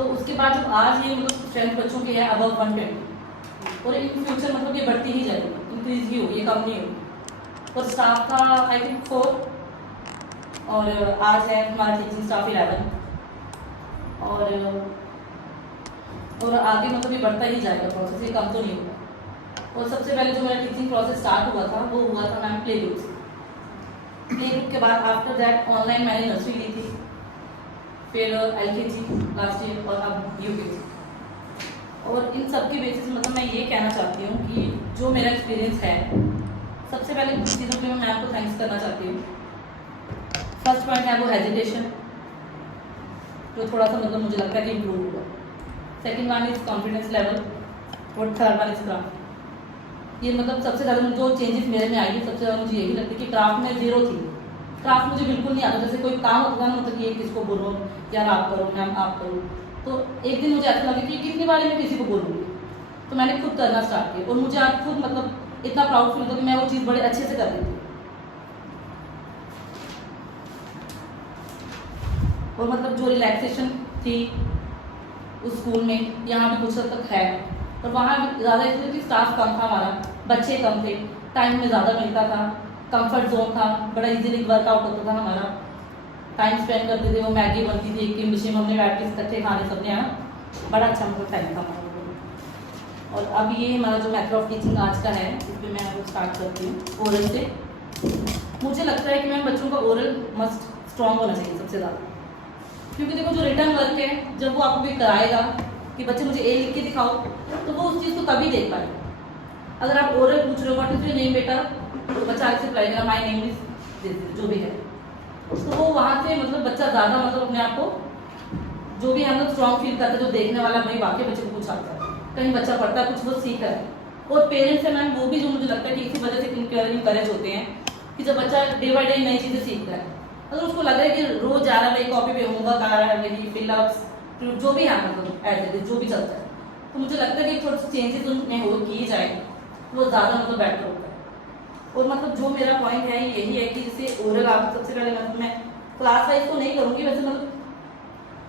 तो उसके बाद जब आज ये मतलब स्ट्रेंथ बच्चों की है अबव 120 और इन फ्यूचर मतलब ये बढ़ती ही जाएगी, इंक्रीज ही होगी, ये कम नहीं होगी। और स्टाफ का आई थिंक 4 और आज है हमारा टीचिंग स्टाफ 11 और आगे मतलब ये बढ़ता ही जाएगा प्रोसेस, ये कम तो नहीं होगा। और सबसे पहले जो मेरा टीचिंग प्रोसेस स्टार्ट हुआ था वो हुआ था मैम प्ले ग्रुप से। प्ले ग्रुप के बाद आफ्टर दैट ऑनलाइन मैंने नर्सरी ली थी, फिर LKG लास्ट ईयर और अब UKG। और इन सब के बेसिस मतलब मैं ये कहना चाहती हूँ कि जो मेरा एक्सपीरियंस है, सबसे पहले कुछ चीज़ों के लिए मैं मैम को थैंक्स करना चाहती हूँ। फर्स्ट पॉइंट है वो हेजिटेशन, जो थोड़ा सा मतलब मुझे लगता है कि इम्प्रूव हुआ। Second one is confidence level और थर्ड वन इज क्राफ्ट। ये मतलब सबसे ज़्यादा जो चेंजेस मेरे में आई है, सबसे ज़्यादा मुझे यही लगता है कि क्राफ्ट में जीरो थी। क्राफ्ट मुझे बिल्कुल नहीं आता, जैसे कोई काम होता है ना, मतलब कि ये किसको बोलो, यार आप करो, मैम आप करो। तो एक दिन मुझे ऐसा लगा कि कितनी बार मैं किसी को बोलूँगी, तो मैंने खुद करना स्टार्ट किया और मुझे आज खुद मतलब इतना प्राउड फील होता कि मैं वो चीज़ बड़े अच्छे से कर रही थी। और मतलब जो रिलैक्सेशन थी उस स्कूल में, यहाँ भी कुछ हद तक है। और वहाँ ज़्यादा इसलिए कि स्टाफ कम था हमारा, बच्चे कम थे, टाइम में ज़्यादा मिलता था, कंफर्ट जोन था, बड़ा इजीली वर्कआउट होता था हमारा, टाइम स्पेंड करते थे। वो मैगी बनती थी, एक की मशीन हमने बैठ के इकट्ठे खाने सबने, यहाँ बड़ा अच्छा मतलब टाइम था हमारा। और अब ये हमारा जो मेथड ऑफ टीचिंग आज का है, इस पर मैं वो स्टार्ट करती हूँ ओरल से। मुझे लगता है कि मैम बच्चों का ओरल मस्ट स्ट्रॉन्ग होना चाहिए सबसे ज़्यादा, क्योंकि देखो जो रिटर्न वर्क है, जब वो आपको कोई कराएगा कि बच्चे मुझे ए लिख के दिखाओ, तो वो उस चीज़ को तभी देख पाए। अगर आप ओरल पूछ रहे हो व्हाट इज योर नेम बेटा, तो बच्चा आगे से रिप्लाई करेगा माय नेम इज जो भी है। तो वो वहाँ से मतलब बच्चा ज़्यादा मतलब अपने आप को जो भी हम लोग स्ट्रॉन्ग फील करते हैं, जो देखने वाला भाई वाकई बच्चे को कुछ आता है, कहीं बच्चा पढ़ता है, कुछ वो सीख रहा है। और पेरेंट्स है मैम वो भी, जो मुझे लगता है कि इसी वजह से इनकरेज होते हैं कि जब बच्चा डे बाई डे नई चीज़ें सीखता है, अगर उसको लग रहा है कि रोज जा रहा है कॉपी पे होमवर्क आ रहा है, वही फिलअप्स जो भी है मतलब एज जो भी चलता है, तो मुझे लगता है कि थोड़े से चेंजेस उनमें हो किए जाए तो वो ज़्यादा मतलब बेटर होता है। और मतलब जो मेरा पॉइंट है यही है कि जैसे ओरल आप सबसे पहले मतलब मैं क्लास वाइज तो नहीं करूँगी, वैसे मतलब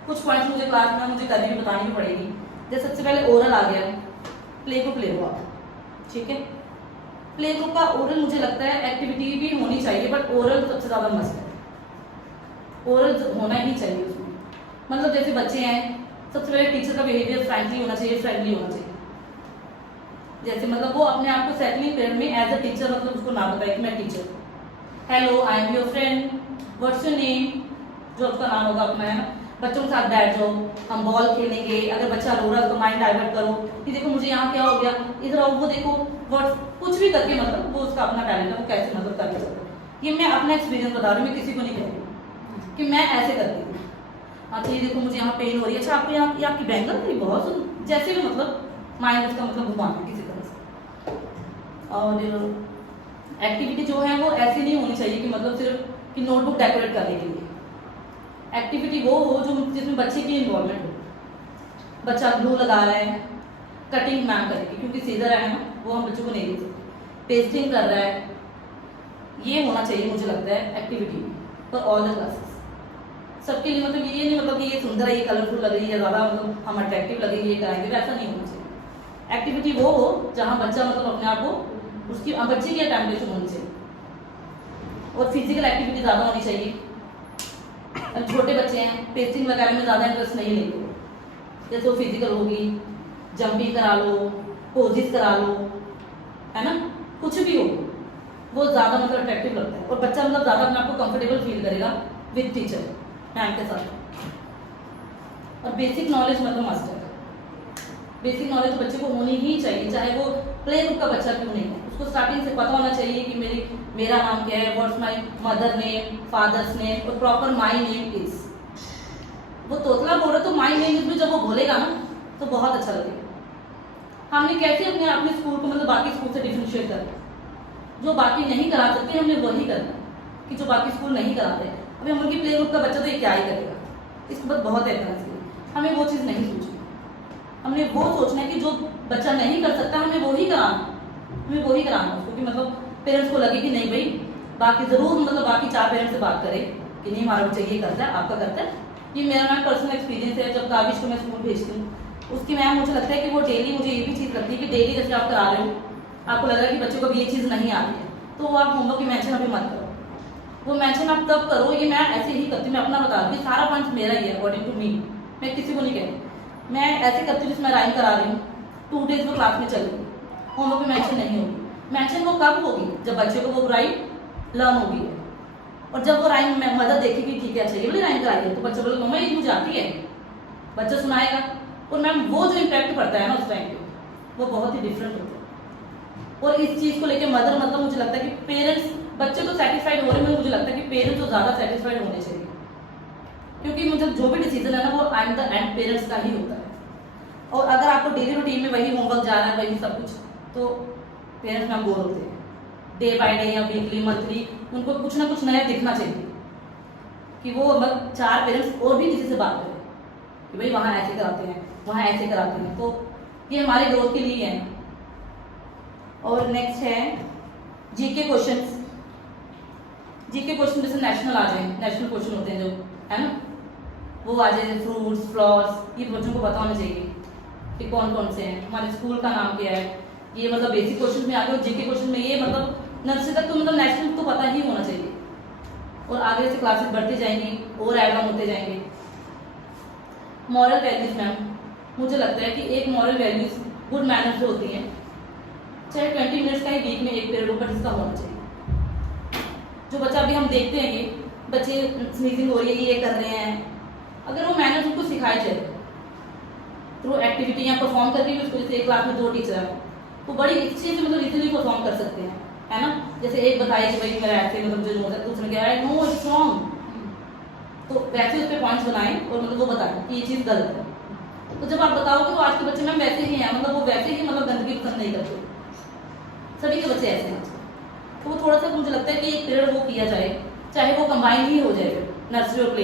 कुछ पॉइंट्स मुझे क्लास में मुझे करनी भी बतानी भी पड़ेगी। जैसे सबसे पहले ओरल आ गया, प्ले ग्रुप ले लो आप, ठीक है। प्ले ग्रुप का ओरल मुझे लगता है एक्टिविटी भी होनी चाहिए, बट ओरल सबसे ज़्यादा मस्त है, ओरल होना ही चाहिए उसमें। मतलब जैसे बच्चे हैं, सबसे पहले टीचर का बिहेवियर फ्रैंकली होना चाहिए, फ्रेंडली होना चाहिए। जैसे मतलब वो अपने आप को सेटलिंग पीरियड में एज अ टीचर मतलब उसको ना बताए कि मैं teacher, hello I am your friend, what's your name, जो आपका नाम होगा अपना है ना, बच्चों के साथ बैठ जाओ, हम बॉल खेलेंगे। अगर बच्चा रो रहा है तो माइंड डाइवर्ट करो कि देखो मुझे यहाँ क्या हो गया, इधर आओ, वो देखो वर्ड कुछ भी करके मतलब वो उसका अपना टैलेंट है, वो कैसे मतलब करके सकता है। ये मैं अपना एक्सपीरियंस बता रही हूँ, मैं किसी को नहीं कह रही कि मैं ऐसे करती हूँ। अच्छा ये देखो मुझे यहाँ पेन हो रही है, अच्छा आपको यहाँ की आपकी बैंगल थी बहुत, जैसे भी मतलब माइंड उसका मतलब घुमाना किसी तरह से। और एक्टिविटी जो है वो ऐसी नहीं होनी चाहिए कि मतलब सिर्फ कि नोटबुक डेकोरेट करने के लिए। एक्टिविटी वो हो जो जिसमें बच्चे की इन्वॉल्वमेंट हो। बच्चा ग्लू लगा रहा है, कटिंग मैम करेगी क्योंकि सीजर है ना, वो हम बच्चों को नहीं दे सकते, पेस्टिंग कर रहा है, ये होना चाहिए मुझे लगता है activity for all the classes सबके लिए। मतलब ये नहीं मतलब कि ये सुंदर है, ये कलरफुल लग रही है, ज़्यादा मतलब हम अट्रैक्टिव लगेंगे ये कराएंगे, ऐसा नहीं होना चाहिए। एक्टिविटी वो हो जहाँ बच्चा मतलब अपने आप को उसकी बच्चे की अटेम्पटेशन होनी चाहिए। और फिजिकल एक्टिविटी ज़्यादा होनी चाहिए। अब छोटे बच्चे हैं, पेस्टिंग वगैरह में ज़्यादा इंटरेस्ट नहीं लेते, जैसे वो फिजिकल होगी, जंपिंग करा लो, पोजेस करा लो, है ना, कुछ भी हो वो ज़्यादा मतलब अट्रैक्टिव लगता है। और बच्चा मतलब ज़्यादा अपने आपको कंफर्टेबल फील करेगा विद टीचर मैम के साथ। और बेसिक नॉलेज मतलब मस्ट है, बेसिक नॉलेज बच्चे को होनी ही चाहिए, चाहे वो प्ले ग्रुप का बच्चा क्यों नहीं है, उसको स्टार्टिंग से पता होना चाहिए कि मेरा नाम क्या है, what's my mother name, father's name, और प्रॉपर माय नेम इज। वो तोतला बोल रहा तो माय नेम इज भी जब वो बोलेगा ना तो बहुत अच्छा लगेगा। हमने कैसे अपने स्कूल को मतलब बाकी स्कूल से डिफरेंशिएट करना, जो बाकी नहीं करा सकते हमने वही करना कि जो बाकी स्कूल नहीं कराते। अभी हम उनकी प्ले ग्रुप का बच्चा तो ये क्या ही करेगा, इसके बाद बहुत एहतियात है। हमें वो चीज़ नहीं सोचनी, हमने वो सोचना है कि जो बच्चा नहीं कर सकता हमें वो ही कराना उसको, कि मतलब पेरेंट्स को लगे कि नहीं भाई बाकी ज़रूर मतलब बाकी 4 पेरेंट्स से बात करें कि नहीं हमारा बच्चा ये करता है, आपका करता है, ये मेरा मैम पर्सनल एक्सपीरियंस है। जब काविश को मैं स्कूल भेजती हूँ, उसकी मैम मुझे लगता है कि वो डेली मुझे ये भी चीज़ लगती है कि डेली जैसे आप करा रहे हो, आपको लग रहा है कि बच्चे को अभी ये चीज़ नहीं आ रही है, तो आप होमवर्क की मेंशन अभी मत करो। वो मेंशन आप तब करो, ये मैं ऐसे ही करती हूँ, मैं अपना बता रही हूँ, सारा पॉइंट मेरा ही है अकॉर्डिंग टू मी, मैं किसी को नहीं कह रही। मैं ऐसे करती हूँ, जिसमें राइम करा रही हूँ, 2 डेज वो क्लास में चलेगी, होमवर्क में मेंशन नहीं होगी। मेंशन वो कब होगी? जब बच्चे को वो राइम लर्न होगी, और जब वो राइम मदर देखेगी ठीक है अच्छा ये वाली राइम कराई है, तो बच्चा बोले मम्मा ये मुझे आती है, बच्चा सुनाएगा। और मैम वो जो इम्पैक्ट पड़ता है ना उस टाइम पे, वो बहुत ही डिफरेंट होता है। और इस चीज़ को लेके मदर मतलब मुझे लगता है कि पेरेंट्स, बच्चे तो सेटिस्फाइड हो रहे हैं, मुझे लगता है कि पेरेंट्स तो ज़्यादा सेटिस्फाइड होने चाहिए, क्योंकि मुझे जो भी डिसीजन है ना वो एट द एंड पेरेंट्स का ही होता है। और अगर आपको डेली रूटीन में वही होमवर्क जा रहा है, वही सब कुछ, तो पेरेंट्स मैम बोर होते हैं। डे बाय डे या वीकली मंथली उनको कुछ ना कुछ नया दिखना चाहिए, कि वो मतलब 4 पेरेंट्स और भी किसी से बात करें कि भाई वहाँ ऐसे कराते हैं, वहाँ ऐसे कराते हैं, तो ये हमारे ग्रोथ के लिए है। और नेक्स्ट है जीके क्वेश्चंस। जीके क्वेश्चन जैसे नेशनल आ जाए, नेशनल क्वेश्चन होते हैं जो, है ना, वो आ जाए, फ्रूट्स फ्लावर्स, ये बच्चों को पता होना चाहिए कि कौन कौन से हैं, हमारे स्कूल का नाम क्या है, ये मतलब बेसिक क्वेश्चन में आगे, और जीके क्वेश्चन में ये मतलब नर्सरी तक तो मतलब नेशनल तो पता ही होना चाहिए, और आगे से क्लासेस बढ़ती जाएंगी और ऐड ऑन होते जाएंगे। मॉरल वैल्यूज मैम, मुझे लगता है कि एक मॉरल वैल्यूज गुड मैनर्स जो होती हैं, चाहे 20 मिनट्स का ही वीक में एक पीरियड हो, बट इसका होना चाहिए। जो बच्चा अभी हम देखते हैं कि बच्चे स्नीजिंग हो रही है, ये कर रहे हैं, अगर वो मैनर्स उनको सिखाए जाए थ्रू एक्टिविटी या परफॉर्म करके भी, उसको जैसे एक क्लास में 2 टीचर हैं तो बड़ी अच्छे से मतलब इजीली परफॉर्म कर सकते हैं, है ना। जैसे एक बताइए कि भाई मेरा ऐसे मतलब जो होता है, दूसरे कह रहा है नो इट्स रॉन्ग, तो वैसे उस पर पॉइंट्स बनाएं और मतलब वो बताएं कि ये चीज़ गलत है। तो जब आप बताओगे तो आज के बच्चे मैम वैसे ही हैं, मतलब वो वैसे ही मतलब गंदगी पसंद नहीं करते, सभी के बच्चे ऐसे हैं। तो वो थोड़ा सा मुझे लगता है कि एक पीरियड वो किया जाए, चाहे वो कंबाइन ही हो जाए नर्सरी और प्ले,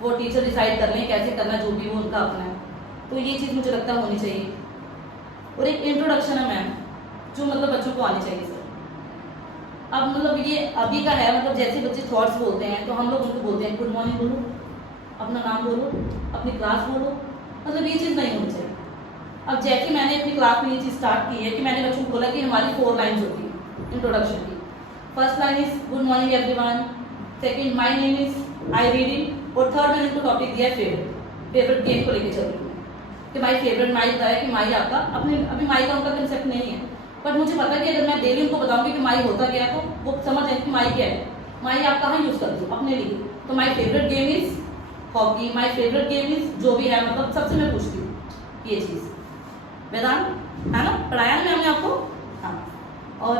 वो टीचर डिसाइड कर लें कैसे करना, जो भी वो उनका अपना है, तो ये चीज़ मुझे लगता है होनी चाहिए। और एक इंट्रोडक्शन है मैम जो मतलब बच्चों को आनी चाहिए सर। अब मतलब ये अभी का है, मतलब जैसे बच्चे थॉट्स बोलते हैं तो हम लोग उनको बोलते हैं गुड मॉर्निंग बोलो, अपना नाम बोलो, अपनी क्लास बोलो, मतलब ये चीज़ नहीं होनी चाहिए। अब जैसे मैंने अपनी क्लास में ये चीज़ स्टार्ट की है कि मैंने बच्चों को बोला कि हमारी 4 लाइन्स होती है इंट्रोडक्शन की। First line is good morning everyone, second my name is I reading, और थर्ड मैंने उनको टॉपिक दिया फेवरेट गेम को लेकर चल रही हूँ कि माई फेवरेट, माई बताया कि माई आपका अपने, अभी माई का उनका कंसेप्ट नहीं है, बट मुझे पता है कि अगर मैं डेली उनको बताऊंगी कि माई होता क्या है तो वो समझ जाए कि माई क्या है, माई आप कहाँ यूज़ करते हो अपने लिए। तो my favourite game is hockey, my favourite game is जो भी है, मतलब सबसे मैं पूछती हूँ ये चीज़। वेदांत है ना, पढ़ाया ना मैंने आपको, हाँ। और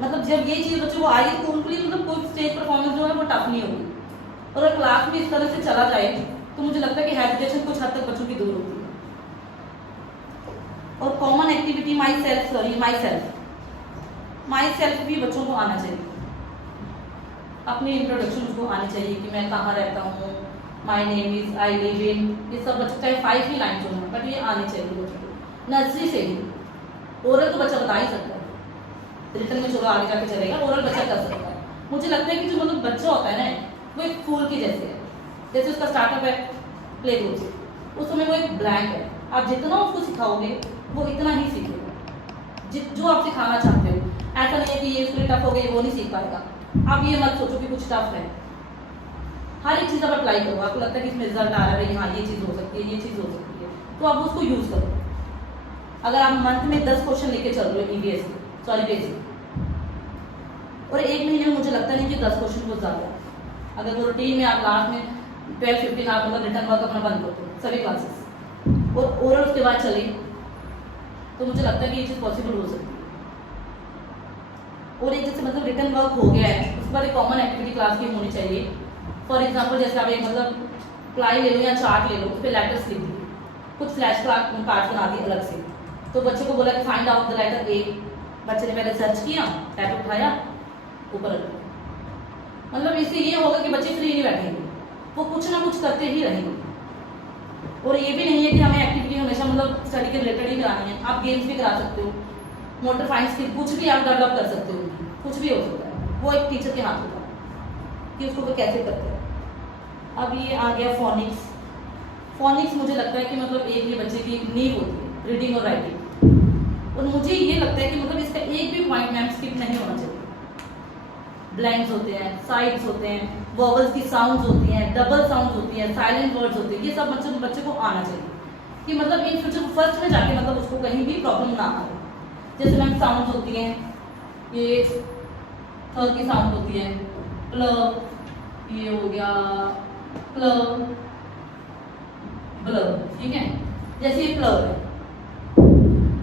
मतलब जब ये चीज़ बच्चों को आई तो उनके लिए मतलब कोई स्टेज परफॉर्मेंस जो है वो टफ नहीं होगी। और अगर क्लास में इस तरह से चला जाए तो मुझे लगता है कि हेजिटेशन कुछ हद तक बच्चों की दूर होती है। और कॉमन एक्टिविटी माई सेल्फ भी बच्चों को आना चाहिए, अपनी इंट्रोडक्शन उसको आनी चाहिए कि मैं कहाँ रहता हूँ, my name is, I live in, ये सब बच्चे चाहे 5 ही लाइन होना, बट ये आनी चाहिए बच्चों को नर्सरी से ही। ओरल तो बच्चा बता ही सकता है, रिटर्न में चलो आगे जाके चलेगा, ओरल बच्चा कर सकता है। मुझे लगता है कि जो मतलब बच्चा होता है ना वो एक फूल की जैसे है, जैसे उसका स्टार्टअप है प्ले ग्रुप से, उस समय वो एक ब्लैंक है, आप जितना उसको सिखाओगे वो इतना ही सीखेगा जो आप सिखाना चाहते हो। ऐसा नहीं है कि ये उसके टफ हो गई वो नहीं सीख पाएगा, आप ये मत सोचो कि कुछ टफ है, हर एक चीज़ आप अप्लाई करो, आपको लगता है कि इसमें रिजल्ट आ रहा है, हाँ ये चीज़ हो सकती है, ये चीज़ हो सकती है, तो आप उसको यूज़ करो। अगर आप मंथ में 10 क्वेश्चन लेके चल रहे हो EVS के, सॉरी बेसिक, और 1 महीने में मुझे लगता नहीं कि 10 क्वेश्चन बहुत ज़्यादा है। अगर वो रूटीन में आप लास्ट में 12-15 आप मतलब रिटर्न वर्क अपना बंद करते हो सभी क्लासेस और ओरल उसके बाद चले, तो मुझे लगता है कि ये चीज़ पॉसिबल हो सकती है। और एक जैसे मतलब रिटर्न वर्क हो गया है उसके बाद एक कॉमन एक्टिविटी क्लास की होनी चाहिए। फॉर एग्जाम्पल जैसे आप एक मतलब प्लाई ले लो या चार्ट ले लो, उस पर लेटर्स लिख दिए, कुछ फ्लैश कार्ड बना दिए अलग से, तो बच्चे को बोला कि find out the letter A, बच्चे ने पहले सर्च किया, टैब उठाया, ऊपर रखा। मतलब इससे ये होगा कि बच्चे फ्री नहीं बैठेंगे, वो कुछ ना कुछ करते ही रहेंगे। और ये भी नहीं है कि हमें एक्टिविटी हमेशा मतलब स्टडी के रिलेटेड ही करानी है, आप गेम्स भी करा सकते हो, मोटर फाइन स्किल कुछ भी आप डेवलप कर सकते हो, कुछ भी हो सकता है, वो एक टीचर के हाथ होता है कि उसको वो कैसे करते हैं। अब ये आ गया फोनिक्स। फोनिक्स मुझे लगता है कि मतलब एक ये बच्चे की नींव होती है रीडिंग और राइटिंग, और मुझे ये लगता है कि मतलब इसका एक भी पॉइंट मैम स्किप नहीं होना चाहिए। ब्लैंक्स होते हैं, साइड्स होते हैं, वॉवल्स की साउंड्स होती हैं, डबल साउंड्स होती हैं, साइलेंट वर्ड्स होते हैं, ये सब बच्चे को आना चाहिए कि मतलब इन फ्यूचर फर्स्ट में जाके मतलब उसको कहीं भी प्रॉब्लम ना आए। जैसे मैम साउंड्स होती हैं, ये थ की साउंड होती है, प्ल, ये हो गया प्ल, ब्ल, ठीक है। जैसे ये प्ल है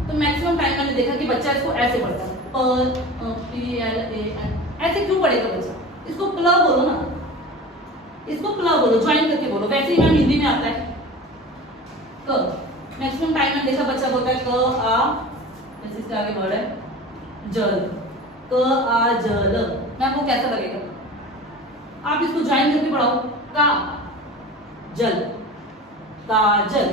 तो मैक्सिमम टाइम मैंने देखा कि बच्चा इसको ऐसे पढ़ता है, PLAN, ऐसे क्यों पढ़ेगा बच्चा? इसको प्ल बोलो ना, इसको प्ल बोलो, ज्वाइन करके बोलो। वैसे ही मैम हिंदी में आता है क, मैक्सिमम टाइम मैंने देखा बच्चा बोलता है क आ, जैसे इसके आगे वर्ड है जल, क आ जल। मैम वो कैसा लगेगा? आप इसको ज्वाइन करके पढ़ाओ, का जल, काजल।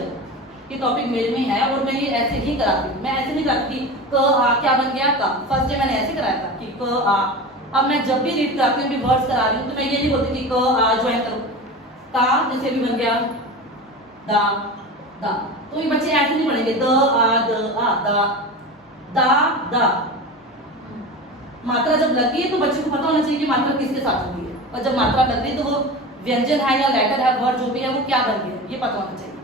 ये टॉपिक मेरे में है और मैं ये ऐसे ही कराती हूँ, मैं ऐसे नहीं कराती क आ क्या बन गया का। फर्स्ट डे मैंने ऐसे कराया था कि क आ। अब मैं जब भी रीड कराती हूँ, वर्ड्स करा रही हूँ, तो मैं ये नहीं बोलती कि क आ ज्वाइन करो, का जैसे भी बन गया दा, दा। तो ये बच्चे ऐसे नहीं पढ़ेंगे द आ द आ दा, दा दा। मात्रा जब लगी है तो बच्चे को पता होना चाहिए कि मात्रा किसके साथ होती है, और जब मात्रा लग रही है तो वो व्यंजन है या लेटर है, वर्ड जो भी है वो क्या बन गया ये पता होना चाहिए।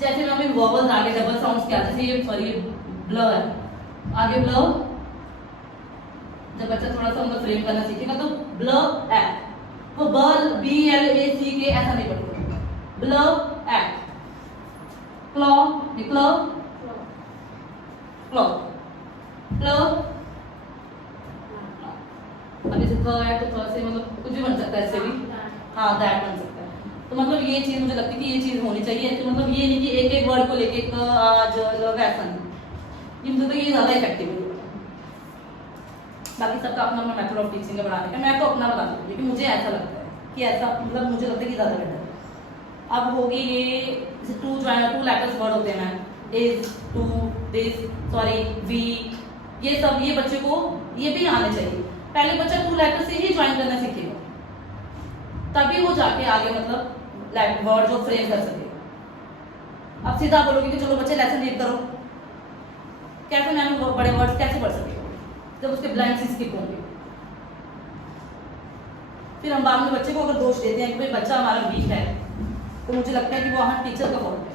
जैसे मैं वॉवल्स आगे डबल साउंड्स क्या, जैसे ये सॉरी ब्ल है, आगे ब्ल, जब बच्चा थोड़ा सा उनको फ्रेम करना सीखेगा तो ब्ल ए, वो बल BLACK ऐसा नहीं पढ़ेगा, ब्ल ए। Claw, claw, claw, claw. अभी से क है तो थोड़ा से मतलब कुछ भी बन सकता है, इससे भी हाँ दैट बन सकता है। तो मतलब ये चीज मुझे लगती है कि ये चीज होनी चाहिए। तो मतलब ये नहीं कि एक एक वर्ड को लेके क आ ज ल वैसा नहीं, ये मुझे तो ये ज्यादा इफेक्टिव है। बाकी सबका अपना अपना मेथड ऑफ टीचिंग है पढ़ाने का, मैं तो अपना बताती हूँ लेकिन मुझे ऐसा लगता है कि ऐसा मतलब मुझे लगता है कि ज्यादा बेटर है। अब होगी ये टू लेटर्स वर्ड होते हैं, is, to, this, sorry, we, ये सब ये बच्चे को ये भी आने चाहिए। पहले बच्चा टू लेटर से ही ज्वाइन करना सीखेगा, तभी वो जाके आगे मतलब वर्ड जो फ्रेम कर सके। अब सीधा बोलोगे कि चलो बच्चे लेसन रीड करो, कैसे मैम बड़े वर्ड्स कैसे पढ़ सकेगा जब उसके ब्लैंक्स ही स्किप होंगे। फिर हम बाद में बच्चे को अगर दोष देते हैं कि भाई बच्चा हमारा वीक है, तो मुझे लगता है कि वो वहाँ टीचर का फॉल्ट है,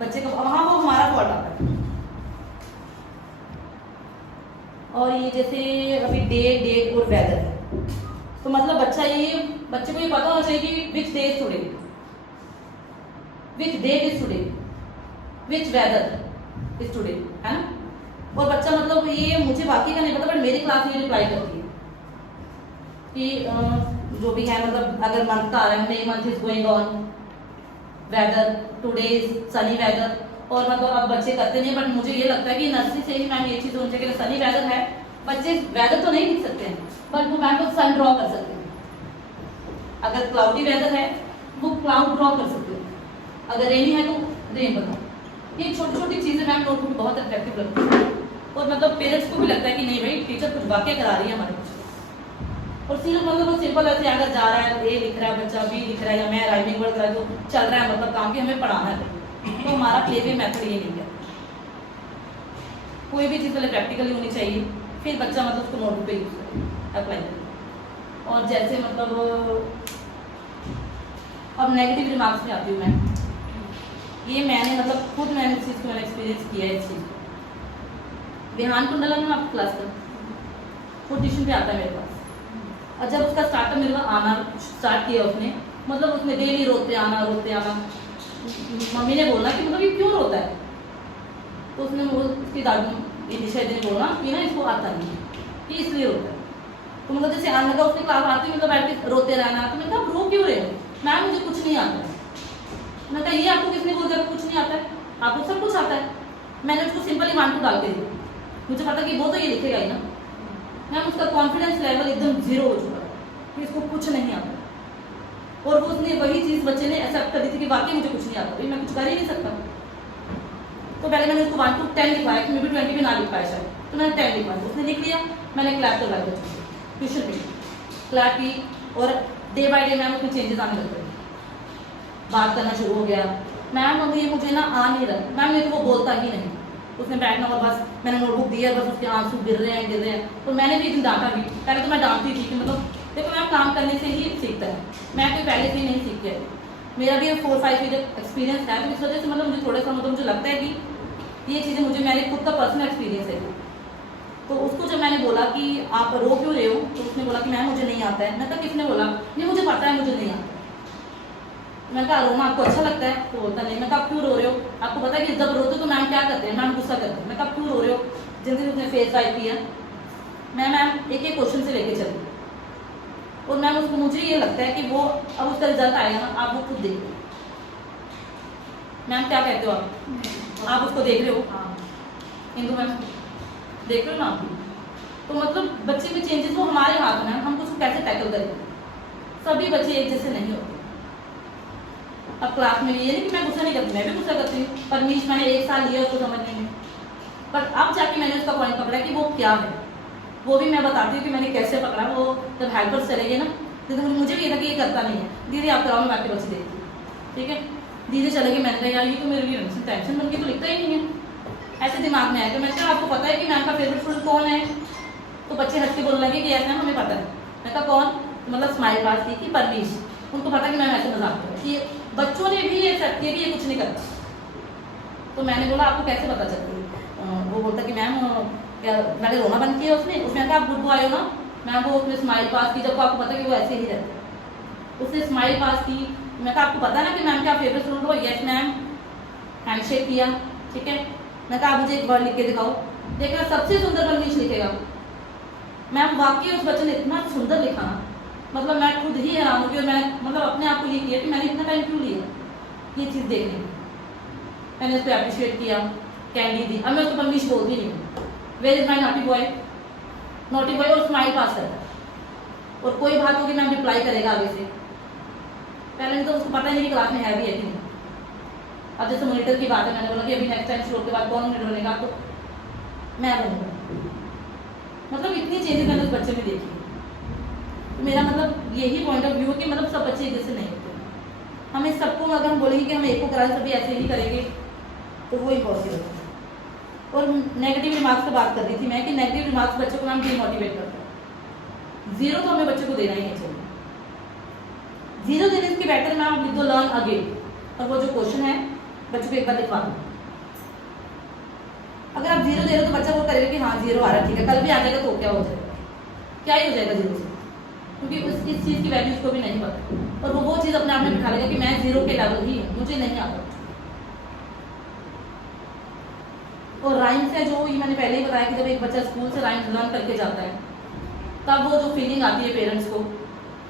बच्चे का वहाँ वो हमारा फॉल्ट आता है। और ये जैसे अभी डे, डेट और वेदर है, तो मतलब बच्चे को ये पता होना चाहिए कि which day is today, which date is today, which weather is today, है ना। और बच्चा मतलब ये मुझे बाकी का नहीं पता, बट मेरी क्लास में रिप्लाई करती है कि जो भी है मतलब अगर मंथ का आ रहा है, May month is going on, weather today is sunny weather. और मतलब अब बच्चे करते नहीं, बट मुझे ये लगता है कि नर्सरी से ही मैम ये चीज होनी चाहिए कि सनी वेदर है, बच्चे वेदर तो नहीं लिख सकते हैं बट वो मैम को सन ड्रॉ कर सकते हैं। अगर क्लाउडी वेदर है वो क्लाउड ड्रॉ कर सकते हैं, अगर रेनी है तो रेन बताओ। ये छोटी छोटी चीजें मैम नोटबुक बहुत इफेक्टिव लगती है, और मतलब पेरेंट्स को भी लगता है कि नहीं भाई टीचर कुछ वाक्य करा रही है हमारे बच्चे को। और सिर्फ मतलब वो सिंपल ऐसे अगर जा रहा है, ए लिख रहा है बच्चा, बी लिख रहा है, या मैं राइमिंग वर्ड कर रहा है, तो चल रहा है मतलब काम की हमें पढ़ाना है। तो हमारा प्लेवे मेथड ये नहीं है, कोई भी चीज़ पहले प्रैक्टिकली होनी चाहिए, फिर बच्चा मतलब उसको नोटबुक पे यूज करे, अप्लाई करे। और जैसे मतलब अब नेगेटिव रिमार्क्स में आती हूँ मैं, ये मैंने मतलब खुद मैंने इस चीज़ को मैंने एक्सपीरियंस किया है। इस चीज़ विहान कुंडला में आपकी क्लास का वो ट्यूशन पे आता है मेरे पास, और जब उसका स्टार्टअप मेरे पास आना स्टार्ट किया उसने, मतलब उसने डेली रोते आना। मम्मी ने बोला कि मतलब ये क्यों रोता है, तो उसने उसकी दादी निशा ने बोला कि ना इसको आता नहीं कि इसलिए रोता है। तो मतलब जैसे आने लगा उसने क्लास आती मतलब बैठ के रोते रहना, तो मैंने कहा रो क्यों रहे हो? मैम मुझे कुछ नहीं आता है। मैंने कहा ये आपको किसने बोल दिया कुछ नहीं आता है, आपको सब कुछ आता है। मैंने उसको सिंपली 1 2 डाल के दिया, मुझे पता कि वो तो ये लिखेगा ही ना। मैम उसका कॉन्फिडेंस लेवल एकदम 0 हो चुका है कि इसको कुछ नहीं आता, और वो उसने वही चीज़ बच्चे ने एक्सेप्ट कर दी थी कि वाकई मुझे कुछ नहीं आता, भाई मैं कुछ कर ही नहीं सकता। तो पहले मैंने उसको 1 to 10 लिखवाया कि मे भी 20 भी ना लिख पाया शायद, तो मैंने 10 लिखवाया, उसने लिख लिया। मैंने क्लैप करवाया ट्यूशन पे, क्लैप की, और डे बाय डे मैम उसमें चेंजेस आने लग गए। बात करना शुरू हो गया, मैम अब ये मुझे ना आ नहीं रहा, मैम ये तो वो बोलता ही नहीं। उसने बैठना और बस मैंने नोटबुक दिया, बस उसके आंसू गिर रहे हैं। तो मैंने भी एक दिन डांटा भी, पहले तो मैं डांटती थी कि मतलब देखो मैम काम करने से ही सीखता है, मैं कोई पहले से ही नहीं सीख गया। मेरा भी 4-5 ईयर एक्सपीरियंस है, तो इस वजह से मतलब मुझे थोड़ा सा मतलब मुझे लगता है कि ये चीज़ें मुझे मेरे खुद का पर्सनल एक्सपीरियंस है। तो उसको जब मैंने बोला कि आप रो क्यों रहे हो, तो उसने बोला कि मैम मुझे नहीं आता है। मैं कहा किसने बोला? नहीं मुझे पता है मुझे नहीं आता। मैं कहा रोना आपको अच्छा लगता है? तो बोलता नहीं। मैं कहा क्यों रो रहे हो? आपको पता है कि जब रोते तो मैम क्या करते हैं, मैम गुस्सा करते हैं। मैं कहा क्यों रो रहे हो? जिस दिन उसने फेस वाइप किया, मैं मैम एक एक क्वेश्चन से लेके चली, और मैम उसको मुझे ये लगता है कि वो अब उसका रिजल्ट आएगा ना, आप वो खुद देखो। मैम क्या कहते हो आप उसको देख रहे हो? हिंदू मैम देख रहे हो ना आप? तो मतलब बच्चे में चेंजेस वो हमारे हाथ में है, हम उसको कैसे टैकल करें। सभी बच्चे एक जैसे नहीं होते। अब क्लास में ये नहीं कि मैं गुस्सा नहीं करती, मैं भी गुस्सा करती हूँ। परमिश मैंने 1 साल लिया उसको समझने में, पर अब जाके मैंने उसका पॉइंट पकड़ा कि वो क्या है। वो भी मैं बताती हूँ कि मैंने कैसे पकड़ा। वो जब हेल्पर्स चले गए ना, तो मुझे भी ये था कि ये करता नहीं है। दीदी आप कराओ, मैं बाकी बच्चे देखती हूँ, ठीक है। दीदी चले गए, मैंने कहा यार ये तो मेरे लिए टेंशन बन गई, तो लिखता ही नहीं है। ऐसे दिमाग में आया। तो मैं कहा आपको पता है कि मैम का फेवरेट स्टूडेंट कौन है? तो बच्चे हंस के बोलने लगे कि ऐसा हमें पता है। मैं कहा कौन? मतलब स्माइल पास की कि परमीश। उनको पता कि मैम ऐसे मजाक कर रही है। बच्चों ने भी ये एक्सेप्ट किया कि ये कुछ नहीं करता। तो मैंने बोला आपको कैसे पता चलती है? वो बोलता कि मैम क्या मैंने रोना बंद किया उसने कहा आप गुड बॉय हो ना। मैम वो उसने स्माइल पास की, जब आपको पता कि वो ऐसे ही रहता है। उसने स्माइल पास की। मैं कहा आपको पता है ना कि मैम क्या फेवरेट स्टूडेंट हो? Yes ma'am. हैंडशेक किया, ठीक है। मैं कहा आप मुझे एक वर्ड लिख के दिखाओ। देखना सबसे सुंदर परमीश लिखेगा। मैम वाकई उस बच्चे ने इतना सुंदर लिखा ना, मतलब मैं खुद ही हैरान होगी। और मैं मतलब अपने आप को ये किया कि मैंने इतना टाइम क्यों लिया ये चीज़ देखने में। मैंने उसको अप्रिशिएट किया, कैंडी दी। अब मैं उसको परमिश बोलती नहीं हूँ। Where is my naughty boy? Naughty boy और स्माइल पास करता है। और कोई बात होगी मैम रिप्लाई करेगा आगे से। पहले तो उसको पता ही नहीं कि क्लास में है भी है कि नहीं। अब जैसे मॉनिटर की बात है, मैंने बोला कि अभी नेक्स्ट टाइम शुरू के बाद कौन मॉनिटर बनेगा? तो मैं बनूंगा। मतलब इतनी चेंजेस मैंने उस बच्चे में देखी। तो मेरा मतलब यही पॉइंट ऑफ व्यू है कि मतलब सब बच्चे एक जैसे नहीं होते। हमें सबको अगर हम बोलेंगे कि हम एक को कराएं सभी ऐसे ही करेंगे तो वो इम्पॉसिबल है। और नेगेटिव रिमार्क्स की बात कर रही थी मैं कि नेगेटिव रिमार्क्स बच्चों को हम डिमोटिवेट करते हैं। 0 तो हमें बच्चों को देना ही नहीं चाहिए। 0 देने के बेटर मैं आप लिख दो लर्न अगेन, और वो जो क्वेश्चन है बच्चों को एक बार लिखवा दो। अगर आप 0 दे रहे हो तो बच्चा वो करेगा कि हाँ 0 आ रहा है, ठीक है, कल भी आ जाएगा तो क्या हो जाएगा? क्या ही हो जाएगा 0 से, क्योंकि इस चीज़ की वैल्यू उसको भी नहीं पता। और वो चीज़ अपने आप में बिठा लेगा कि मैं 0 के लेवल ही हूँ, मुझे नहीं आता। और राइम्स है जो ये मैंने पहले ही बताया कि जब एक बच्चा स्कूल से राइम्स लर्न करके जाता है तब वो जो फीलिंग आती है पेरेंट्स को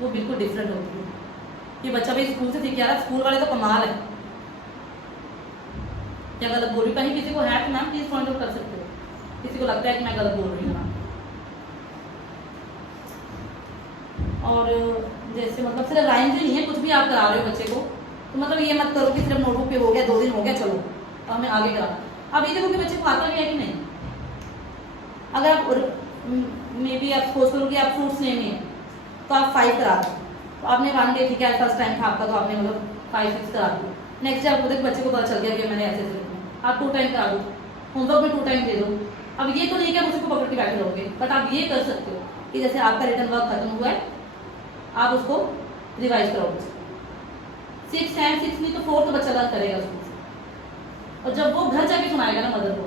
वो बिल्कुल डिफरेंट होती है कि बच्चा भाई स्कूल से सीख के आ रहा है। स्कूल वाले तो कमाल है। क्या गलत बोल रही? कहीं किसी को है तो मैम प्लीज पॉइंट आउट कर सकते हो, किसी को लगता है कि मैं गलत बोल रही हूँ। और जैसे मतलब सिर्फ राइम्स ही नहीं है, कुछ भी आप करा रहे हो बच्चे को तो मतलब ये मत करो कि सिर्फ नोटबुक पे हो गया, 2 दिन हो गया, चलो अब हमें आगे करा। अब ये देखो कि बच्चे को आता भी है कि नहीं। अगर आप मे बी आप सोच करो कि आप फ्रूट्स नेम है तो आप 5 करा दो, तो आपने 1 डे ठीक है फर्स्ट टाइम था आपका तो आपने मतलब 5-6 करा दो। नेक्स्ट डे आपको देख बच्चे को पता चल गया कि मैंने ऐसे लिखना, आप 2 टाइम करा दो, होमवर्क में 2 टाइम दे दो। अब ये तो नहीं कि आप उसको पकड़ के बैठे रहोगे, बट आप ये कर सकते हो कि जैसे आपका रिटर्न वर्क खत्म हुआ है आप उसको रिवाइज कराओगे। 6 टाइम 6 नहीं तो 4 तो बच्चा लर्न करेगा उसको। और जब वो घर जाके सुनाएगा ना मदर को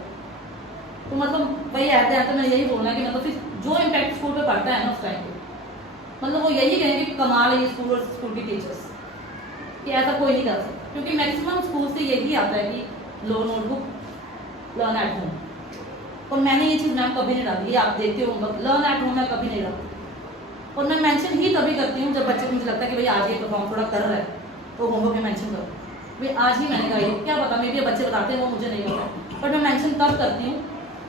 तो मतलब वही आते आते मैं यही बोलना है कि मतलब फिर जो इम्पैक्ट स्कूल पे पड़ता है ना उस टाइम पे मतलब वो यही कहेंगे कि कमाल है ये स्कूल और स्कूल की टीचर्स कि ऐसा कोई नहीं कर सकता। क्योंकि मैक्सिमम स्कूल से यही आता है कि लो नोटबुक लर्न एट होम। और मैंने ये चीज़ मैम कभी नहीं डाली, ये आप देखते हो लर्न एट होम मैं कभी नहीं डालती। और मैं मेंशन ही तभी करती हूँ जब बच्चे को मुझे लगता है कि भाई आज ये परफॉर्म थोड़ा कर रहा है तो होमवर्क में मेंशन करो। भाई आज ही मैंने कहा क्या पता मे भी बच्चे बताते हैं वो मुझे नहीं पता, बट मैं मेंशन तब करती हूँ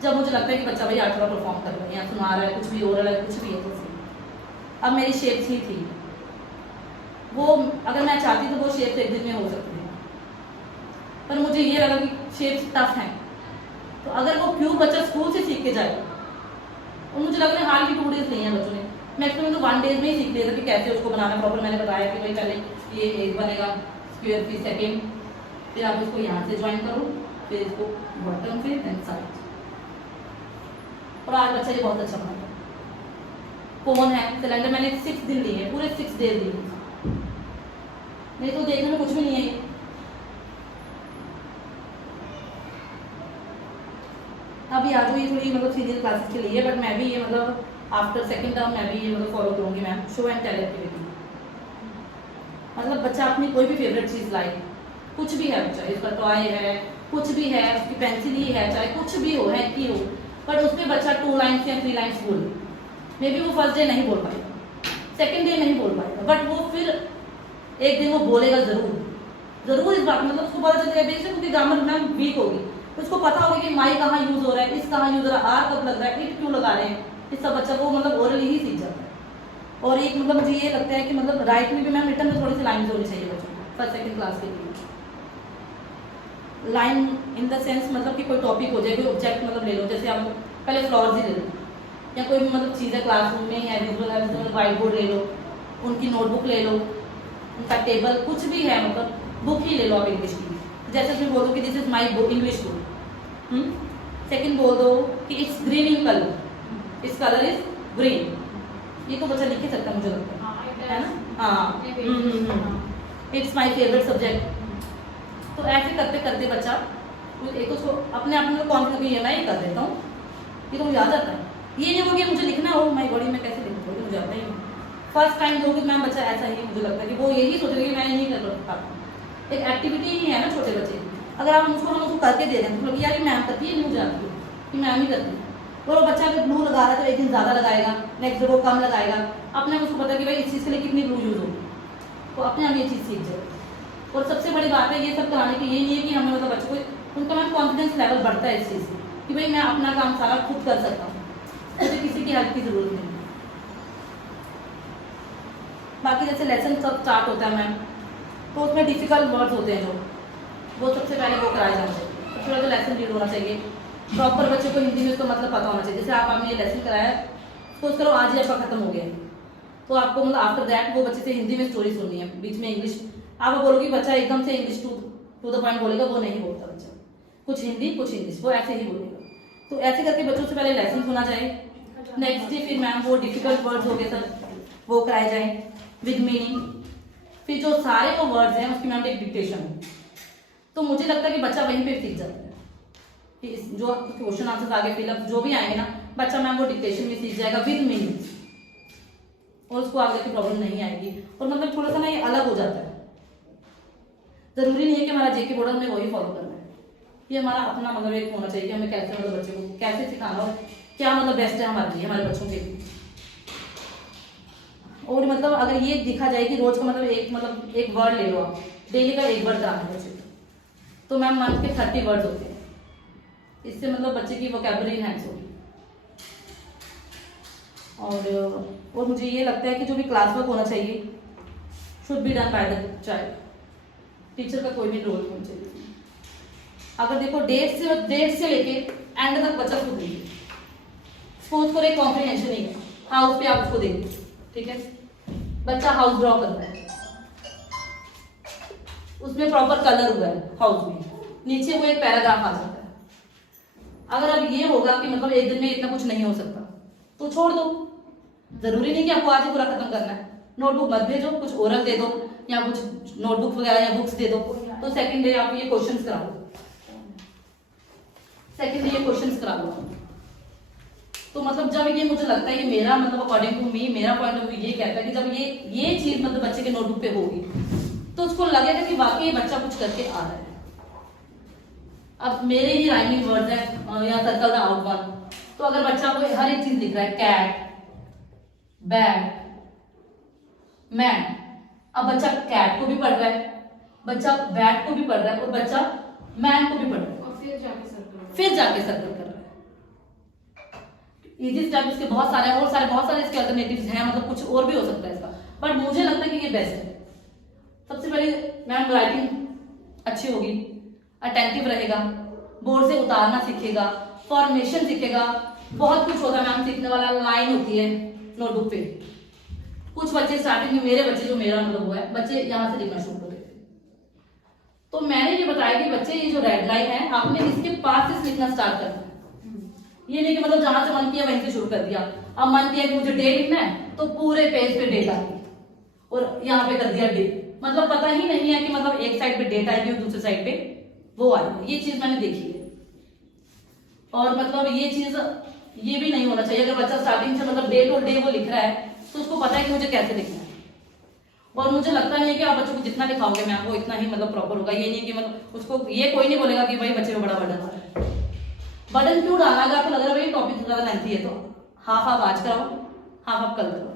जब मुझे लगता है कि बच्चा भाई आज थोड़ा परफॉर्म कर रहा है या सुना रहा है, कुछ भी हो रहा है, कुछ भी है तो सही। अब मेरी शेप्स ही थी वो, अगर मैं चाहती तो वो शेप्स एक दिन में हो सकती है, पर मुझे ये लगा कि शेप्स टफ हैं। तो अगर वो क्यूब बच्चा स्कूल से सीख के जाए और मुझे लग रहा है हाल की 2 डेज नहीं है बच्चों ने, मैक्सिमम तो 1 डेज में ही सीख लिया था कि कैसे उसको बनाना प्रॉपर। मैंने बताया कि भाई पहले ये बनेगा, स्क्वायर फीट सेकेंड, फिर आप इसको यहाँ से ज्वाइन करो, फिर इसको बॉटम पे एंड साइड। और आज बच्चा ये बहुत अच्छा बनाता है। कोन है, सिलेंडर मैंने 6 दिन लिए, पूरे 6 डेज लिए। नहीं तो देखने में कुछ भी नहीं है ये। अभी आज ये थोड़ी मतलब सीनियर क्लासेस के लिए, बट मैं भी ये मतलब आफ्टर सेकंड टर्म मैं भी ये मतलब फॉलो करूँगी ma'am, show and tell activity. मतलब बच्चा अपनी कोई भी फेवरेट चीज़ लाए, कुछ भी है बच्चा, इसका टॉय है, कुछ भी है, उसकी पेंसिल ही है, चाहे कुछ भी हो, है की हो, बट उस पर बच्चा 2 लाइन्स या 3 लाइन्स बोले। मे बी वो फर्स्ट डे नहीं बोल पाएगा, सेकंड डे नहीं बोल पाएगा, बट वो फिर एक दिन वो बोलेगा जरूर इस बात, मतलब उसको पता चलेगा बेशक उसकी ग्रामर मैम वीक होगी, उसको पता होगा कि माई कहाँ यूज हो रहा है, इस कहाँ यूज हो रहा है, आर कब लग रहा है, इट क्यों लगा रहे हैं, इस सब बच्चा को मतलब ओरली ही सीख जाता है। और एक मतलब मुझे ये लगता है कि मतलब राइट में भी मैम रिटर्न में थोड़ी सी लाइन्स होनी चाहिए बच्चों को फर्स्ट सेकंड क्लास के लिए। लाइन इन द सेंस मतलब कि कोई टॉपिक हो जाए, कोई ऑब्जेक्ट मतलब ले लो, जैसे आप पहले फ्लावर्स ही ले लो, या कोई भी मतलब चीज़ है क्लासरूम में है, विजुअल है, व्हाइट बोर्ड ले लो, उनकी नोटबुक ले लो, उनका टेबल, कुछ भी है, मतलब बुक ही ले लो आप इंग्लिश की। जैसे उसमें बोल दो कि this is my book English book, second बोल दो कि इट्स ग्रीन इन कलर, इस कलर इज ग्रीन, ये तो बच्चा लिख ही सकता है मुझे लगता है ना। हाँ, इट्स माई फेवरेट सब्जेक्ट। तो ऐसे करते करते बच्चा एक तो अपने आप में कॉन्फिडेंस, ये मैं ही कर देता हूँ, ये तो मुझे आ जाता है, ये नहीं होगा कि मुझे लिखना हो माई बॉडी में कैसे लिखूँ, मुझे आता ही नहीं। फर्स्ट टाइम दोगे मैम बच्चा ऐसा ही मुझे लगता है कि वो यही सोचेगा कि मैं नहीं कर पाता। एक एक्टिविटी ही है ना छोटे बच्चे की, अगर आप हम उसको करके दे रहे हैं तो यार मैम करती है, नहीं मुझे आती है कि मैम ही करती है। और वो बच्चा अगर ग्लू लगा रहा है तो एक दिन ज़्यादा लगाएगा, नेक्स्ट डे वो कम लगाएगा, अपने उसको पता कि भाई इस चीज़ के लिए कितनी ग्लू यूज होगी, तो अपने आप ये चीज़ सीख जाए। और सबसे बड़ी बात है ये सब कराने की, ये नहीं है कि हमें मतलब बच्चों को उनका मैम कॉन्फिडेंस लेवल बढ़ता है इस चीज़ से कि भाई मैं अपना काम सारा खुद कर सकता हूँ, मुझे किसी की हेल्प की जरूरत नहीं। बाकी जैसे लेसन सब स्टार्ट होता है मैम, तो उसमें डिफिकल्ट वर्ड्स होते हैं जो, वो सबसे पहले वो कराया जाना चाहिए। सबसे पहले तो लेसन रीड होना चाहिए प्रॉपर, बच्चे को हिंदी में उसका मतलब पता होना चाहिए। जैसे आपने ये लेसन कराया, सोच करो आज ही आपका खत्म हो गया, तो आपको मतलब आफ्टर दैट वो बच्चे से हिंदी में स्टोरी सुननी है, बीच में इंग्लिश आप बोलोगे बच्चा एकदम से इंग्लिश टू द पॉइंट बोलेगा, वो नहीं बोलता बच्चा, कुछ हिंदी कुछ इंग्लिश, वो ऐसे ही बोलेगा। तो ऐसे करके बच्चों से पहले लेसन सुना जाए, नेक्स्ट डे फिर मैम वो डिफिकल्ट वर्ड्स हो गए सर वो कराए जाए विद मीनिंग, फिर जो सारे वो वर्ड्स हैं उसकी मैम एक डिक्टेशन हो। तो मुझे लगता है कि बच्चा वहीं पे सीख जाता है कि जो क्वेश्चन आंसर आगे फिलअप जो भी आएंगे ना, बच्चा मैम वो डिक्टेशन में सीख जाएगा विद मीनिंग, और उसको आगे की प्रॉब्लम नहीं आएगी। और मतलब थोड़ा सा ना ये अलग हो जाता है, जरूरी नहीं है कि हमारा जेके बोर्ड में वही फॉलो करना है, ये हमारा अपना मतलब एक होना चाहिए कि हमें कैसे मतलब बच्चे को कैसे सिखाना और क्या मतलब बेस्ट है हमारे लिए, हमारे बच्चों के लिए। और मतलब अगर ये दिखा जाए कि रोज का मतलब एक वर्ड ले लो आप, डेली का एक वर्ड कराना है बच्चे को, तो मैम मंथ के 30 वर्ड्स होते हैं, इससे मतलब बच्चे की वोकैबुलरी एनहांस होगी। और मुझे ये लगता है कि जो भी क्लास वर्क होना चाहिए should be done by the child, teacher का कोई भी रोल नहीं होना चाहिए। अगर देखो डेट से लेके एंड तक बच्चा खुद देंगे, सपोज करो एक कॉम्प्रिहेंशन ही है, हाउस पे आप उसको देंगे, ठीक है, बच्चा हाउस ड्रॉ कर रहा है, उसमें प्रॉपर कलर हुआ है हाउस में, नीचे वो एक पैराग्राफ आ जाता है। अगर अब ये होगा कि मतलब एक दिन में इतना कुछ नहीं हो सकता तो छोड़ दो, जरूरी नहीं कि आपको आज ही पूरा खत्म करना है। नोटबुक मत भेजो, कुछ ओरल दे दो या कुछ नोटबुक वगैरह या बुक्स दे दो, तो सेकंड डे आप ये क्वेश्चंस करा लो, सेकंड डे ये क्वेश्चंस करा लो। तो मतलब जब ये मुझे लगता है, ये मेरा मतलब अकॉर्डिंग टू मी, मेरा पॉइंट ऑफ व्यू ये कहता है कि जब ये चीज मतलब बच्चे के नोटबुक पे होगी तो उसको लगेगा कि वाकई बच्चा कुछ करके आ रहा है। अब मेरे ही राइमिंग वर्ड्स है या सर्कल द आउट वन, तो अगर बच्चा को हर एक चीज लिख रहा है, कैट, बैट, मैन, अब बच्चा कैट को भी पढ़ रहा है, बच्चा बैट को भी पढ़ रहा है और बच्चा मैन को भी पढ़ रहा है, और फिर जाके सर्कल कर रहा है। इजी स्टेप इसके बहुत सारे इसके अल्टरनेटिव्स हैं, मतलब कुछ और भी हो सकता है इसका, बट मुझे लगता है कि ये बेस्ट है। सबसे पहले मैम राइटिंग अच्छी होगी, अटेंटिव रहेगा, बोर्ड से उतारना सीखेगा, फॉर्मेशन सीखेगा, बहुत कुछ होता है मैम सीखने वाला। लाइन होती है नोटबुक पे, कुछ बच्चे स्टार्टिंग में, मेरे बच्चे जो मेरा मतलब हुआ है, बच्चे यहाँ से लिखना शुरू करते थे, तो मैंने ये बताया कि बच्चे ये जो रेड लाइन है आपने इसके पास से लिखना स्टार्ट करना है। ये नहीं कि मतलब जहां से मन किया वहीं से शुरू कर दिया। अब मन किया कि मुझे डे लिखना है तो पूरे पेज पे डेट आएगी और यहाँ पे कर दिया डे, मतलब पता ही नहीं है कि मतलब एक साइड पे डेट आएगी और दूसरी साइड पे वो आएगी। ये चीज मैंने देखी है। और मतलब ये चीज ये भी नहीं होना चाहिए। अगर बच्चा स्टार्टिंग से मतलब डेट और डे वो लिख रहा है तो उसको पता है कि मुझे कैसे लिखना है। और मुझे लगता नहीं है कि आप बच्चों को जितना लिखाओगे मैम वो इतना ही मतलब प्रॉपर होगा। ये नहीं कि मतलब उसको ये कोई नहीं बोलेगा कि भाई बच्चे में बड़ा बर्डन आ रहा है। बर्डन क्यों डालना? अगर आपको लग रहा है भाई टॉपिक ज्यादा लेंथी है तो हाफ आप आज कराओ, हाफ आप कल कराओ।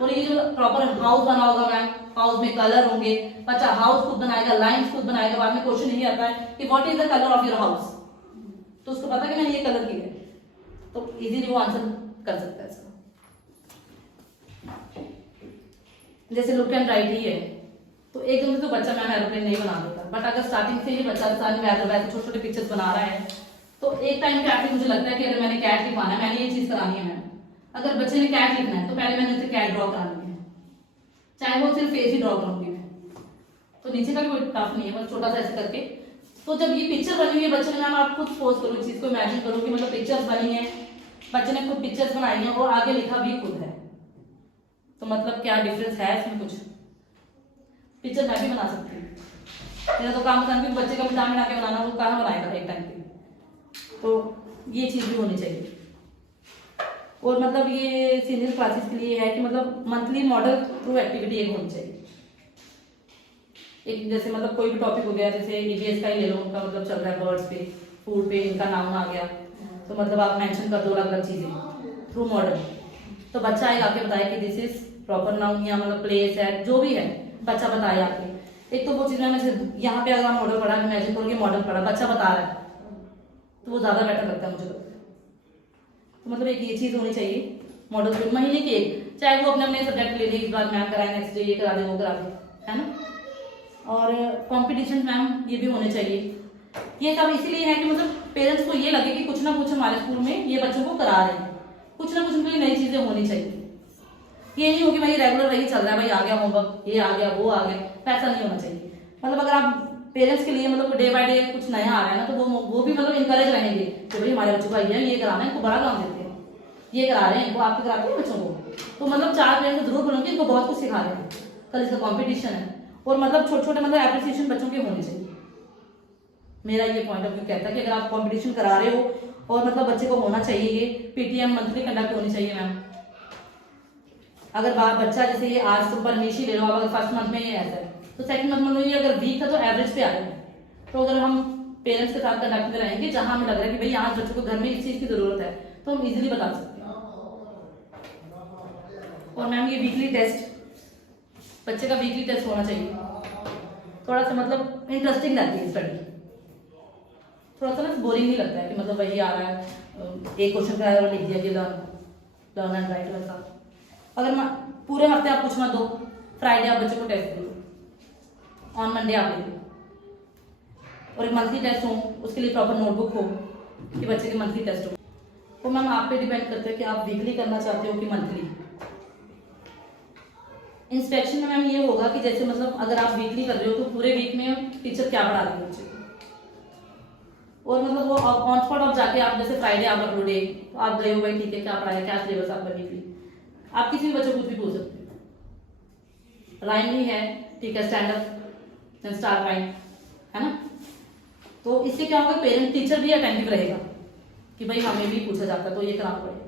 और ये जो प्रॉपर हाउस बना होगा मैम, हाउस में कलर होंगे, बच्चा हाउस खुद बनाएगा, लाइन्स खुद बनाएगा। बाद में क्वेश्चन यही आता है कि what is the colour of your house, तो उसको पता कि मैंने ये कलर की है तो इजीली वो आंसर कर सकता है इसका। जैसे लुक एंड राइट ही है तो एकदम से तो बच्चा मैम एरोप्लेन नहीं बना देता। बट अगर स्टार्टिंग से ही बच्चा वैसे छोटे छोटे पिक्चर्स बना रहा है तो एक टाइम पे आके मुझे लगता है कि अगर मैंने कैट लिखवाना है, मैंने ये चीज करानी है मैम, अगर बच्चे ने कैट लिखना है तो पहले मैंने उसे कैट ड्रॉ करानी है, चाहे वो सिर्फ फेस ही ड्रॉ करूंगी मैं। तो नीचे का भी कोई टफ नहीं है, बस छोटा सा ऐसे करके। तो जब ये पिक्चर बनी हुई है बच्चे ने, मैम आप खुद पोज करो इस चीज को, इमेजिन करो कि मतलब पिक्चर्स बनी है, बच्चे ने खुद पिक्चर्स बनाई है और आगे लिखा भी खुद है। तो मतलब क्या डिफरेंस है इसमें? कुछ पिक्चर मैं भी बना सकती हूँ, मेरा तो काम था कि बच्चे का मिटा मिटा के बनाना, वो कहाँ बनाएगा एक टाइम पे। तो ये चीज भी होनी चाहिए। और मतलब ये सीनियर क्लासेस के लिए है कि मतलब मंथली मॉडल थ्रू एक्टिविटी एक होनी चाहिए। एक जैसे मतलब कोई भी टॉपिक हो गया, जैसे ईवीएस का ही ले लो, उनका मतलब चल रहा है बर्ड्स पे, फूड पे, इनका नाउन आ गया तो मतलब आप मेंशन कर दो अलग अलग चीजें थ्रू मॉडल। तो बच्चा आएगा आके बताए कि दिस इज प्रॉपर नाउन या मतलब प्लेस है, जो भी है बच्चा बताए आके। एक तो वो चीज में यहाँ पे अगर आप मॉडल पढ़ा, इमेजिन करो कि मॉडल पढ़ा, बच्चा बता रहा है तो वो ज्यादा बेटर लगता है मुझे। तो मतलब एक ये चीज होनी चाहिए मॉडल पे, महीने की एक, चाहे वो अपने अपने सब्जेक्ट ले लें, इस बार मैम कराए, नेक्स्ट डे ये करा दे, वो करा दे, है ना। और कॉम्पिटिशन मैम ये भी होने चाहिए। ये सब इसीलिए है कि मतलब पेरेंट्स को ये लगे कि कुछ ना कुछ हमारे स्कूल में ये बच्चों को करा रहे हैं, कुछ ना कुछ उनके लिए नई चीजें होनी चाहिए। ये नहीं हो कि भाई रेगुलर वही चल रहा है, भाई आ गया होमवर्क, ये आ गया, वो आ गया, ऐसा नहीं होना चाहिए। मतलब अगर आप पेरेंट्स के लिए मतलब डे बाय डे कुछ नया आ रहा है ना, तो वो भी मतलब इनकरेज रहेंगे कि भाई हमारे बच्चों को ये कराना है, इनको बड़ा काम देते हैं, ये करा रहे हैं, वो आपके कराते हैं बच्चों को। तो मतलब 4 पेरेंट्स जरूर बोलेंगे इनको बहुत कुछ सिखा रहे हैं, कल इसका कॉम्पिटिशन है। और मतलब छोटे छोटे मतलब एप्रिसिएशन बच्चों के होने चाहिए। मेरा ये पॉइंट ऑफ व्यू कहता है कि अगर आप कॉम्पिटिशन करा रहे हो और मतलब बच्चे को होना चाहिए, ये पीटीएम मंथली कंडक्ट होनी चाहिए मैम। अगर बच्चा जैसे ये आज तो परमिश ही ले लो, अगर फर्स्ट मंथ में ये ऐसा है तो सेकंड मंथ में ये अगर वीक है तो एवरेज पे आ रहे हैं। तो अगर हम पेरेंट्स के साथ कंडक्ट में रहेंगे जहां हमें लग रहा है कि भाई यहाँ बच्चों को घर में इस चीज की जरूरत है, तो हम इजीली बता सकते हैं। और मैम ये वीकली टेस्ट, बच्चे का वीकली टेस्ट होना चाहिए, थोड़ा सा मतलब इंटरेस्टिंग रहती है स्टडी, थोड़ा सा ना बोरिंग नहीं लगता है कि मतलब वही आ रहा है, एक क्वेश्चन का और लिख दिया कि लर्न एंड राइट वैसा। अगर पूरे हफ्ते आप कुछ मत दो, फ्राइडे आप बच्चे को टेस्ट दो, ऑन मंडे आप ले लो, और एक मंथली टेस्ट हो, उसके लिए प्रॉपर नोटबुक हो कि बच्चे के मंथली टेस्ट हो। तो मैम आप पे डिपेंड करता है कि आप वीकली करना चाहते हो कि मंथली। इंस्पेक्शन में मैम ये होगा कि जैसे मतलब अगर आप वीकली कर रहे हो तो पूरे वीक में टीचर क्या पढ़ा रही है बच्चे को, और मतलब वो ऑन स्पॉट आप जाके आप जैसे फ्राइडे आप अपलोड डे तो आप गए हो भाई ठीक है क्या पढ़ाया, क्या सिलेबस आपका वीकली, आप किसी भी बच्चे को कुछ भी पूछ सकते हो। राइम भी है, ठीक है, स्टैंड अप स्टार राइम है ना। तो इससे क्या होगा, पेरेंट टीचर भी अटेंटिव रहेगा कि भाई हमें भी पूछा जाता है तो ये कराना पड़ेगा।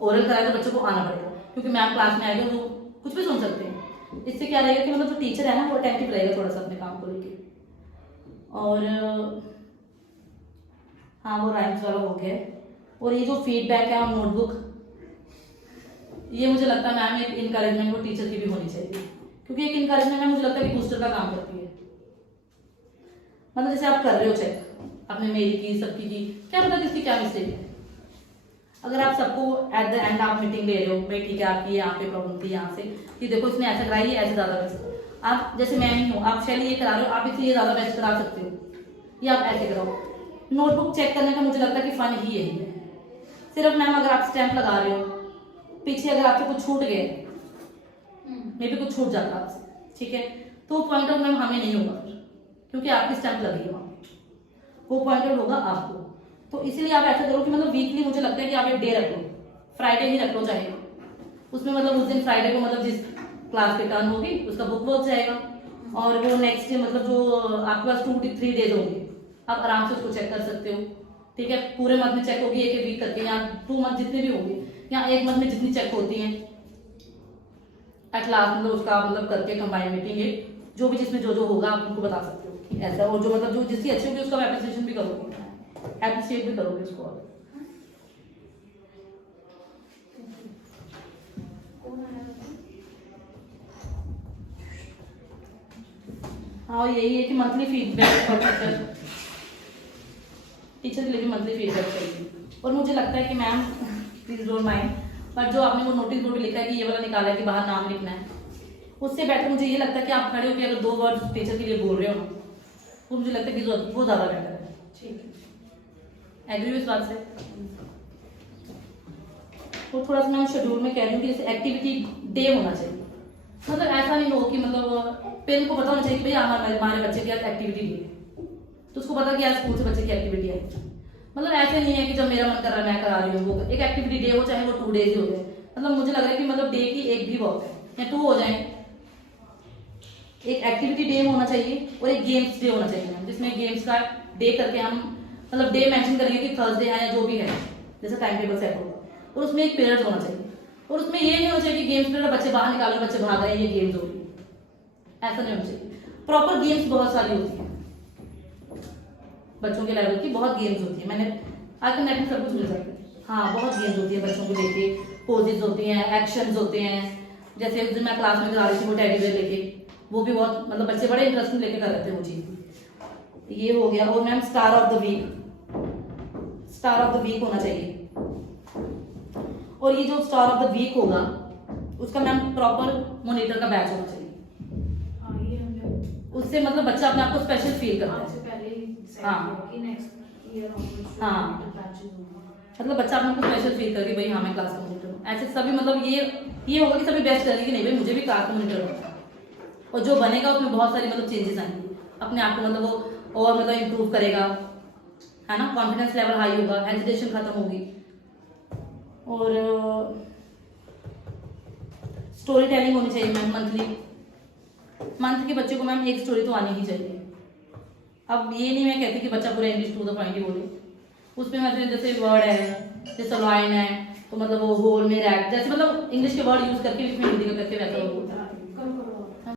ओरल कराए तो बच्चों को आना पड़ेगा, क्योंकि मैम क्लास में आएगा वो कुछ भी सुन सकते हैं। इससे क्या रहेगा कि मतलब जो टीचर है ना वो अटेंटिव रहेगा थोड़ा सा अपने काम को लेके। और हाँ वो राइम्स वाला हो गया। और ये जो फीडबैक है और नोटबुक, ये मुझे लगता है मैम एक इनकरेजमेंट वो टीचर की भी होनी चाहिए, क्योंकि एक इनकरेजमेंट में मुझे लगता है कि बूस्टर का काम करती है। मतलब जैसे आप कर रहे हो चेक आपने मेरी की, सबकी की, क्या पता किसकी क्या मिस्टेक है। अगर आप सबको एट द एंड आप मीटिंग ले रहे हो, भाई ठीक है आपकी यहाँ पे प्रॉब्लम थी, यहाँ से कि देखो इसने ऐसा कराई है, ऐसे ज्यादा बेस्ट। आप जैसे मैं ही हूँ, आप शैली ये करा रहे हो, आप इसलिए ज्यादा बेस्ट करा सकते हो, या आप ऐसे कराओ। नोटबुक चेक करने का मुझे लगता है कि फन ही यही है। सिर्फ मैम अगर आप स्टैंप लगा रहे हो, पीछे अगर आपसे कुछ छूट गए, मे भी कुछ छूट जाता आपसे, ठीक है, तो पॉइंट ऑफ मैम हमें नहीं होगा। क्योंकि आपकी स्टैंप लगी है वहाँ, को पॉइंटेड होगा आपको। तो इसीलिए आप ऐसा करो कि मतलब वीकली मुझे लगता है कि आप एक डे रख लो, फ्राइडे ही रख लो चाहे, उसमें मतलब उस दिन फ्राइडे को मतलब जिस क्लास की टर्न होगी उसका बुक वर्क जाएगा, और वो नेक्स्ट डे मतलब जो आपके पास 2 to 3 डेज होंगे आप आराम से उसको चेक कर सकते हो। ठीक है, पूरे मंथ में चेक होगी एक वीक करके, या 2 मंथ जितने भी होंगे, या एक मंथ में जितनी चेक होती हैं, एट लास्ट मतलब उसका मतलब करके कंबाइन मीटिंग है, जो भी जिसमें जो होगा आप उनको बता सकते हो कि ऐसा, और जो मतलब जो जिसकी अच्छी होगी उसका एप्रिसिएशन भी करोगे, एप्रिशिएट भी करोगे उसको। हाँ, यही है कि मंथली फीडबैक फॉर टीचर के लिए भी मंथली फीडबैक चाहिए। और मुझे लगता है कि ma'am please don't mind, but जो आपने वो नोटिस बोर्ड पे लिखा है कि ये वाला निकाला है कि बाहर नाम लिखना है, उससे बेटर मुझे ये लगता है कि आप खड़े होकर अगर 2 वर्ड टीचर के लिए बोल रहे हो ना, तो मुझे लगता है कि वो ज़्यादा बेटर है। ठीक है, एग्री हो इस बात से? तो थोड़ा सा मैं शेड्यूल में कह रही हूँ कि जैसे एक्टिविटी डे होना चाहिए, मतलब ऐसा नहीं हो कि मतलब पेरेंट को पता होना चाहिए कि भैया हमारे बच्चे की आज एक्टिविटी डे है, तो उसको पता कि आज स्कूल से बच्चे की एक्टिविटी है। मतलब ऐसे नहीं है कि जब मेरा मन कर रहा है मैं करा रही हूँ, वो एक एक्टिविटी डे हो चाहे वो 2 डेज ही हो जाए, मतलब मुझे लग रहा है कि मतलब डे की एक भी वर्क है या 2 हो जाए, एक एक्टिविटी डे होना चाहिए और एक गेम्स डे होना चाहिए, जिसमें गेम्स का डे करके हम मतलब डे मेंशन करेंगे कि थर्सडे है या जो भी है, जैसे टाइम टेबल सेट होगा, और उसमें एक पीरियड होना चाहिए, और उसमें ये नहीं होना चाहिए कि गेम्स पीरियड बच्चे बाहर निकाल रहे बच्चे भाग रहे हैं ये गेम्स हो रही है, ऐसा नहीं होना चाहिए। प्रॉपर गेम्स बहुत सारी होती है, बच्चों के लेवल की बहुत गेम्स होती है, मैंने आजकल नेट में सब कुछ मिल जाता है। हाँ, बहुत गेम्स होती है बच्चों को लेके, पोजेज होती हैं, एक्शंस होते हैं, जैसे जो मैं क्लास में करा रही थी वो टेडी बेयर लेके, वो भी बहुत मतलब बच्चे बड़े इंटरेस्ट में लेके कर रहे थे वो चीज। ये हो गया। और ma'am star of the week होना चाहिए, और ये जो स्टार ऑफ द वीक होगा उसका मैम प्रॉपर मॉनिटर का बैच होना चाहिए, उससे मतलब बच्चा अपने आप को स्पेशल फील करता है। हाँ हाँ, मतलब बच्चा अपने को स्पेशल फील करके भाई हाँ मैं क्लास का मॉनिटर हूँ, ऐसे सभी मतलब ये होगा कि सभी बेस्ट करेंगे कि नहीं भाई मुझे भी क्लास का मॉनिटर होना है, और जो बनेगा उसमें बहुत सारी मतलब चेंजेस आएंगे, अपने आप को मतलब वो और मतलब इम्प्रूव करेगा, है ना, कॉन्फिडेंस लेवल हाई होगा, हेजिटेशन खत्म होगी। और स्टोरी टेलिंग होनी चाहिए मैम, मंथ के बच्चे को मैम एक स्टोरी तो आनी ही चाहिए। अब ये नहीं मैं कहती कि बच्चा पूरा इंग्लिश टू द पॉइंट ही बोले, उसमें मतलब जैसे वर्ड है, जैसे लाइन है, तो मतलब वो होल में रैट, जैसे मतलब इंग्लिश के वर्ड यूज करके इसमें हिंदी का करके वैसा वो बोलता है।